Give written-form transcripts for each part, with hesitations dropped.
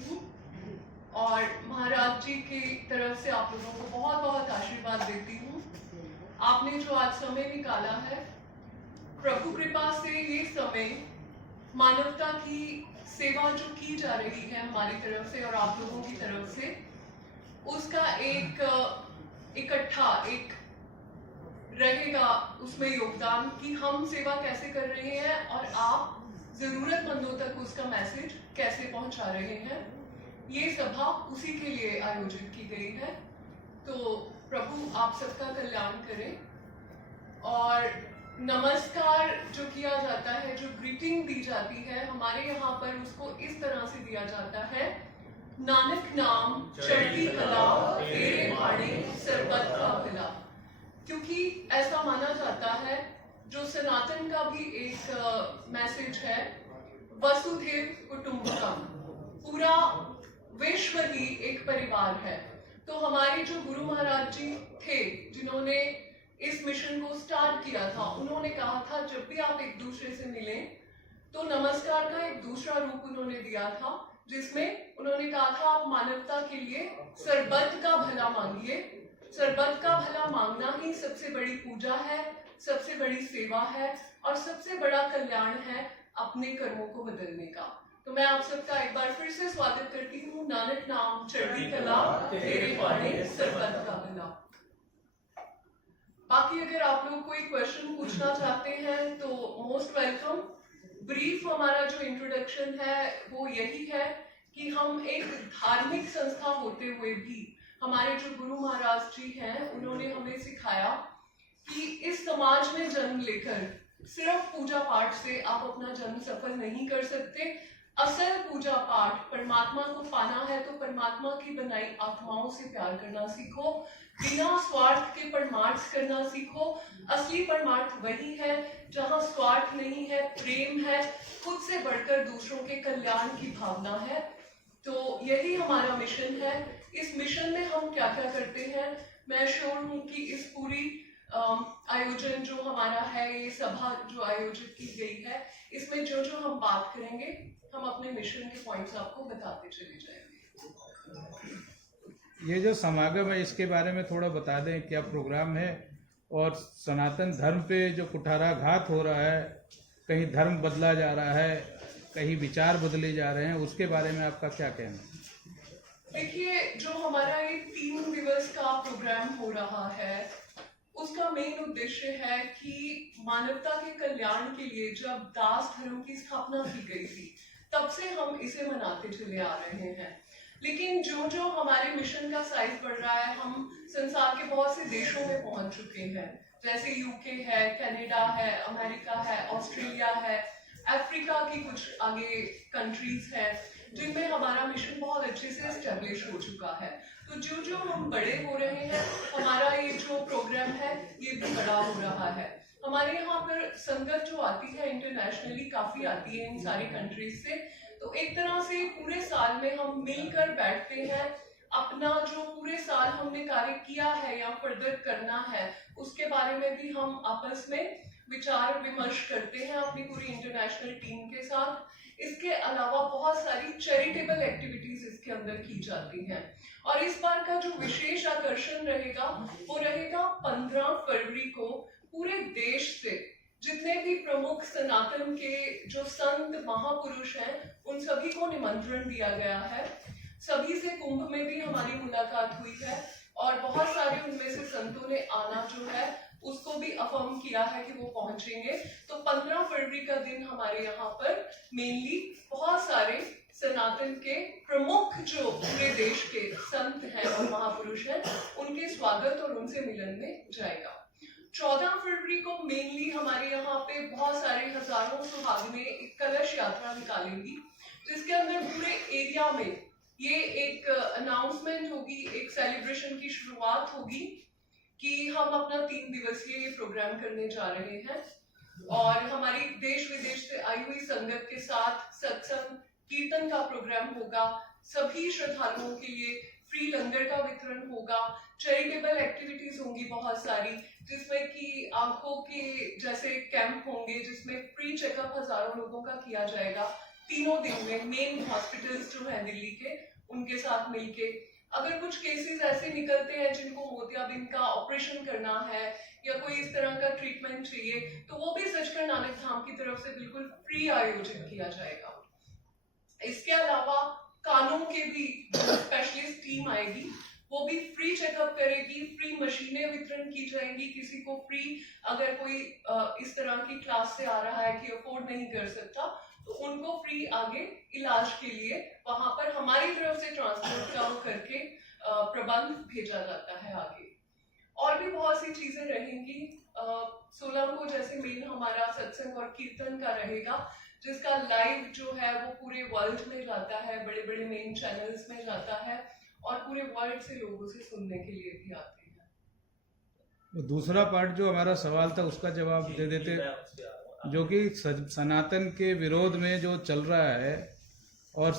हूँ और महाराज जी की तरफ से आप लोगों को बहुत बहुत आशीर्वाद देती हूँ। आपने जो आज समय निकाला है, प्रभु कृपा से ये समय मानवता की सेवा जो की जा रही है हमारी तरफ से और आप लोगों की तरफ से, उसका एक इकट्ठा एक रहेगा उसमें योगदान कि हम सेवा कैसे कर रहे हैं और आप जरूरतमंदों तक उसका मैसेज कैसे पहुंचा रहे हैं। ये सभा उसी के लिए आयोजित की गई है। तो प्रभु आप सबका कल्याण करें। और नमस्कार जो किया जाता है, जो ग्रीटिंग दी जाती है हमारे यहाँ पर, उसको इस तरह से दिया जाता है, नानक नाम चढ़ती कला तेरे बाणे सरबत का भला। क्योंकि ऐसा माना जाता है, जो सनातन का भी एक मैसेज है, वसुधैव कुटुंबकम, पूरा विश्व ही एक परिवार है। तो हमारे जो गुरु महाराज जी थे जिन्होंने इस मिशन को स्टार्ट किया था, उन्होंने कहा था जब भी आप एक दूसरे से मिलें तो नमस्कार का एक दूसरा रूप उन्होंने दिया था, जिसमें उन्होंने कहा था आप मानवता के लिए सरबत का भला मांगिए। सरबत का भला मांगना ही सबसे बड़ी पूजा है, सबसे बड़ी सेवा है और सबसे बड़ा कल्याण है अपने कर्मों को बदलने का। तो मैं आप सबका एक बार फिर से स्वागत करती हूँ। नानक नाम चढ़ती कला तेरे बाणे सरबत का भला। बाकी अगर आप लोग कोई क्वेश्चन पूछना चाहते हैं तो मोस्ट वेलकम। ब्रीफ हमारा जो इंट्रोडक्शन है वो यही है कि हम एक धार्मिक संस्था होते हुए भी, हमारे जो गुरु महाराज जी हैं उन्होंने हमें सिखाया कि इस समाज में जन्म लेकर सिर्फ पूजा पाठ से आप अपना जन्म सफल नहीं कर सकते। असल पूजा पाठ, परमात्मा को पाना है तो परमात्मा की बनाई आत्माओं से प्यार करना सीखो, बिना स्वार्थ के परमार्थ करना सीखो। असली परमार्थ वही है जहाँ स्वार्थ नहीं है, प्रेम है, खुद से बढ़कर दूसरों के कल्याण की भावना है। तो यही हमारा मिशन है। इस मिशन में हम क्या क्या करते हैं, मैं श्योर हूँ कि इस पूरी आयोजन जो हमारा है, ये सभा जो आयोजित की गई है, इसमें जो जो हम बात करेंगे हम अपने मिशन के पॉइंट्स आपको बताते चले जाएंगे। ये जो समागम है इसके बारे में थोड़ा बता दें, क्या प्रोग्राम है और सनातन धर्म पे जो कुठाराघात हो रहा है, कहीं धर्म बदला जा रहा है, कहीं विचार बदले जा रहे हैं, उसके बारे में आपका क्या कहना है? देखिए, जो हमारा ये 3 दिवस का प्रोग्राम हो रहा है उसका मेन उद्देश्य है कि मानवता के कल्याण के लिए जब दास धर्म की स्थापना की गई थी तब से हम इसे मनाते चले आ रहे हैं। लेकिन जो जो हमारे मिशन का साइज बढ़ रहा है, हम संसार के बहुत से देशों में पहुंच चुके हैं, जैसे यूके है, कनाडा है, अमेरिका है, ऑस्ट्रेलिया है, अफ्रीका की कुछ आगे कंट्रीज है जिनमें हमारा मिशन बहुत अच्छे से एस्टेब्लिश हो चुका है। तो जो जो हम बड़े हो रहे हैं, हमारा ये जो प्रोग्राम है ये भी बड़ा हो रहा है। हमारे यहाँ पर संगत जो आती है इंटरनेशनली काफी आती है इन सारी कंट्रीज से। तो एक तरह से पूरे साल में हम मिलकर बैठते हैं, अपना जो पूरे साल हमने कार्य किया है या फर्दर करना है उसके बारे में भी हम आपस में विचार विमर्श करते हैं अपनी पूरी इंटरनेशनल टीम के साथ। इसके अलावा बहुत सारी चैरिटेबल एक्टिविटीज इसके अंदर की जाती हैं। और इस बार का जो विशेष आकर्षण रहेगा वो रहेगा 15 फरवरी को पूरे देश से जितने भी प्रमुख सनातन के जो संत महापुरुष हैं उन सभी को निमंत्रण दिया गया है। सभी से कुंभ में भी हमारी मुलाकात हुई है और बहुत सारे उनमें से संतों ने आना जो है उसको भी अफर्म किया है कि वो पहुंचेंगे। तो 15 फरवरी का दिन हमारे यहाँ पर मेनली बहुत सारे सनातन के प्रमुख जो पूरे देश के संत हैं और महापुरुष हैं उनके स्वागत और उनसे मिलन में जाएगा। 14 फरवरी को मेनली हमारे यहाँ पे बहुत सारे हजारों सुहागिनें एक कलश यात्रा निकालेंगी, जिसके अंदर पूरे एरिया में ये एक अनाउंसमेंट होगी, एक सेलिब्रेशन की शुरुआत होगी कि हम अपना 3 दिवसीय प्रोग्राम करने जा रहे हैं। और हमारी देश विदेश से आई हुई संगत के साथ सत्संग कीर्तन का प्रोग्राम होगा। सभी श्रद्धालुओं के लिए फ्री लंगर का वितरण होगा। चैरिटेबल एक्टिविटीज होंगी बहुत सारी, जिसमें कि आंखों के जैसे कैंप होंगे जिसमें फ्री चेकअप हजारों लोगों का किया जाएगा। तीनों दिन में मेन हॉस्पिटल्स जो है दिल्ली के उनके साथ मिलके अगर कुछ केसेस ऐसे निकलते हैं जिनको मोतियाबिंद का ऑपरेशन करना है या कोई इस तरह का ट्रीटमेंट चाहिए तो वो भी सचखंड नानक धाम की तरफ से बिल्कुल फ्री आयोजित किया जाएगा। इसके अलावा कानों के भी स्पेशलिस्ट टीम आएगी, वो भी फ्री चेकअप करेगी, फ्री मशीनें वितरण की जाएंगी, किसी को फ्री अगर कोई इस तरह की क्लास से आ रहा है कि अफोर्ड नहीं कर सकता तो उनको फ्री आगे इलाज के लिए वहां पर हमारी तरफ से ट्रांसपोर्ट का करके प्रबंध भेजा जाता है आगे। और भी बहुत सी चीजें रहेंगी। 16 को जैसे मेन हमारा सत्संग और कीर्तन का रहेगा जिसका लाइव जो है वो पूरे वर्ल्ड में जाता है, बड़े बड़े मेन चैनल्स में जाता है और पूरे वर्ल्ड से लोग उसे सुनने के लिए भी आते हैं। दूसरा पार्ट जो हमारा सवाल था उसका जवाब दे देते, जो कि सनातन के विरोध में जो चल रहा है और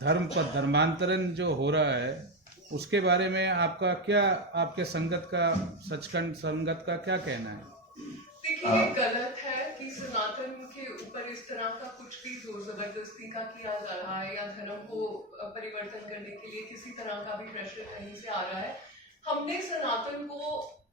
धर्म पर धर्मांतरण जो हो रहा है उसके बारे में आपका क्या, आपके संगत का, सचखंड संगत का क्या कहना है? देखिए ये गलत है कि सनातन के ऊपर इस तरह का कुछ भी जोर जबरदस्ती का किया जा रहा है या धर्म को परिवर्तन करने के लिए किसी तरह का भी प्रेशर कहीं से आ रहा है। हमने सनातन को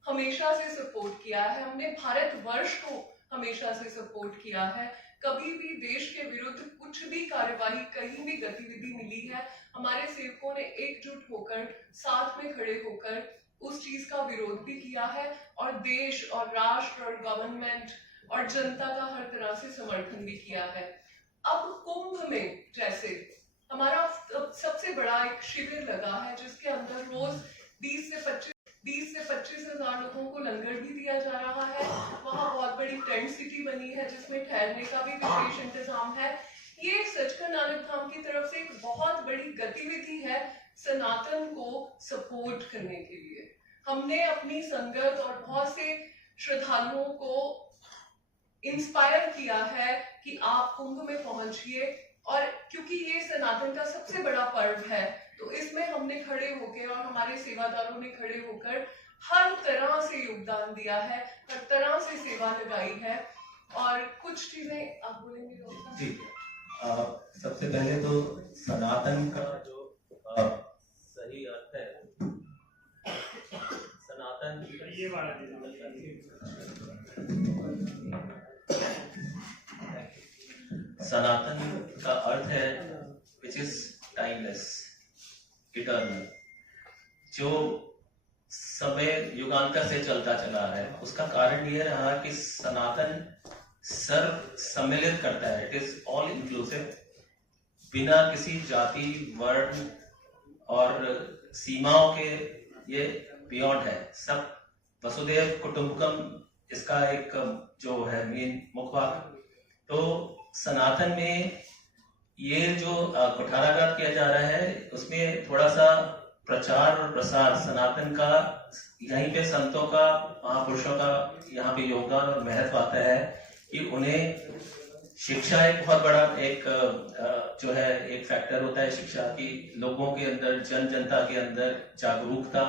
हमेशा से सपोर्ट किया है, हमने भारतवर्ष को हमेशा से सपोर्ट किया है। कभी भी देश के विरुद्ध कुछ भी कार्यवाही, कहीं भी गतिविधि मिली है, हमारे सेवकों ने एकजुट होकर साथ में खड़े होकर उस चीज का विरोध भी किया है और देश और राष्ट्र और गवर्नमेंट और जनता का हर तरह से समर्थन भी किया है। अब कुंभ में जैसे हमारा सबसे बड़ा एक शिविर लगा है जिसके अंदर रोज 20 से 25 हजार लोगों को लंगर भी दिया जा रहा है। वहाँ बहुत बड़ी टेंट सिटी बनी है जिसमें ठहरने का भी विशेष इंतजाम है। ये सचखंड नानक धाम की तरफ से एक बहुत बड़ी गतिविधि है सनातन को सपोर्ट करने के लिए। हमने अपनी संगत और बहुत से श्रद्धालुओं को इंस्पायर किया है कि आप कुंभ में पहुंचिए और क्योंकि ये सनातन का सबसे बड़ा पर्व है तो इसमें हमने खड़े होकर और हमारे सेवादारों ने खड़े होकर हर तरह से योगदान दिया है, हर तरह से सेवा लगाई है। और कुछ चीजें आप बोलेंगे जी। सबसे पहले तो सनातन का जो सही अर्थ है, सनातन ये सनातन का अर्थ है विच इज टाइमलेस, इटर्नल, जो समय युगांतर से चलता चला है। उसका कारण यह रहा कि सनातन सर्व सम्मिलित करता है, इट इज ऑल इंक्लूसिव, बिना किसी जाति, वर्ण और सीमाओं के, ये बियॉन्ड है। सब वसुदेव कुटुंबकम इसका एक जो है मेन मुखवाक्य। तो सनातन में ये जो कुठाराघात किया जा रहा है उसमें थोड़ा सा प्रचार और प्रसार सनातन का, यहीं पे संतों का, महापुरुषों का यहाँ पे योगदान और महत्व आता है कि उन्हें शिक्षा एक बहुत बड़ा एक जो है एक फैक्टर होता है शिक्षा की, लोगों के अंदर, जन जनता के अंदर जागरूकता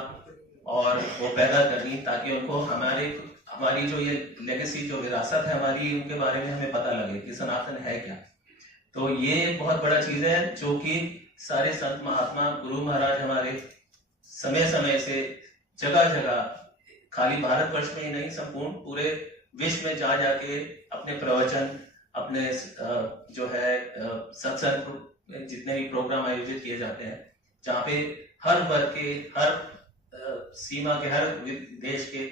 और वो पैदा करनी ताकि उनको हमारी जो ये लेगेसी, जो विरासत है हमारी, उनके बारे में हमें पता लगे कि सनातन है क्या। तो ये एक बहुत बड़ा चीज है जो कि सारे संत महात्मा, गुरु महाराज हमारे समय समय से जगह जगह, खाली भारतवर्ष में ही नहीं, संपूर्ण पूरे विश्व में जा जाके अपने प्रवचन, अपने जो है सत्संग, जितने भी प्रोग्राम आयोजित किए जाते हैं, जहाँ पे हर वर्ग के, हर सीमा के, हर देश के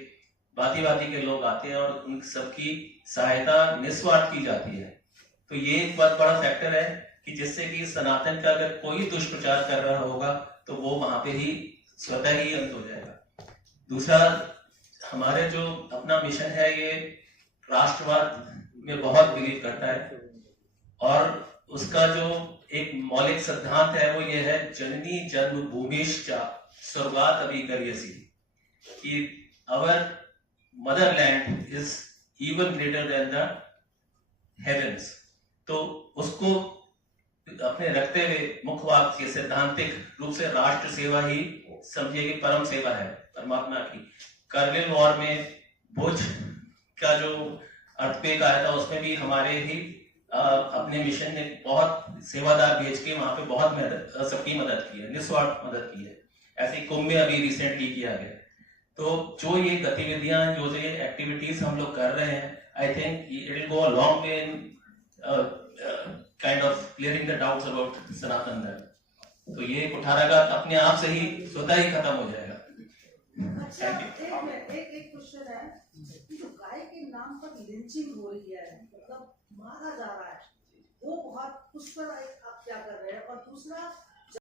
भांति भांति के लोग आते हैं और उन सबकी सहायता निस्वार्थ की जाती है। तो ये एक बहुत बड़ा फैक्टर है कि जिससे कि सनातन का अगर कोई दुष्प्रचार कर रहा होगा तो वो वहां पे ही स्वतः ही अंत हो जाएगा। दूसरा, हमारे जो अपना मिशन है ये राष्ट्रवाद में बहुत बिलीव करता है और उसका जो एक मौलिक सिद्धांत है वो ये है, जननी जन्मभूमिश्च स्वर्गात् अभिगरीयसी, कि our motherland is even greater than the heavens. तो उसको अपने रखते हुए मुख्यवाक्य के सैद्धांतिक रूप से राष्ट्र सेवा ही समझिए कि परम सेवा है परमात्मा की। करगिल वॉर में भुज का जो अर्थक्वेक आया था उसमें भी हमारे ही अपने मिशन ने बहुत सेवादार भेज के वहां पे बहुत सबकी मदद की है, निस्वार्थ मदद की है। ऐसे कुंभ में अभी रिसेंटली किया गया। तो जो ये गतिविधियां, जो ये एक्टिविटीज हम लोग कर रहे हैं, I think it will go a long way in kind of clearing the doubts about Sanatan Dharma. तो ये कुठाराघात अपने आप से ही स्वतः ही खत्म हो जाएगा। अच्छा, एक क्वेश्चन है कि जो गाय के नाम पर लिंचिंग हो रही है, मतलब मारा जा रहा है, वो बहुत, उस पर आप क्या कर रहे हैं? और दूसरा,